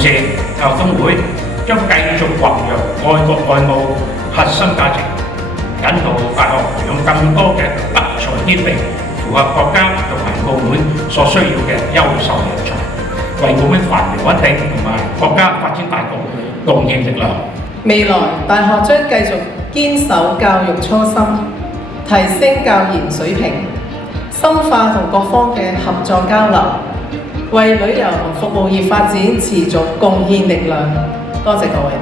時，校董會將繼續弘揚愛國愛澳核心價值，引導大學培養更多嘅德才兼備、符合國家同埋澳門所需要嘅優秀人才，為澳門繁榮穩定同埋國家發展大局貢獻力量。未來大學將繼續堅守教育初心，提升教研水平，深化同各方嘅合作交流，為旅遊同服務業發展持續貢獻力量。多謝各位。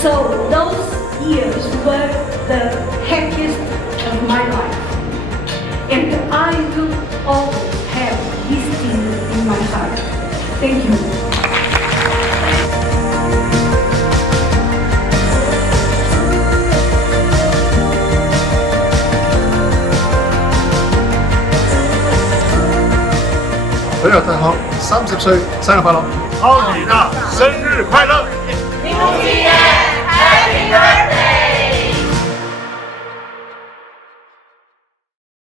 So those years were the happiest of my life, and I will always have this team in my heart. Thank you. 旅遊大學30歲生日快樂！當然啦！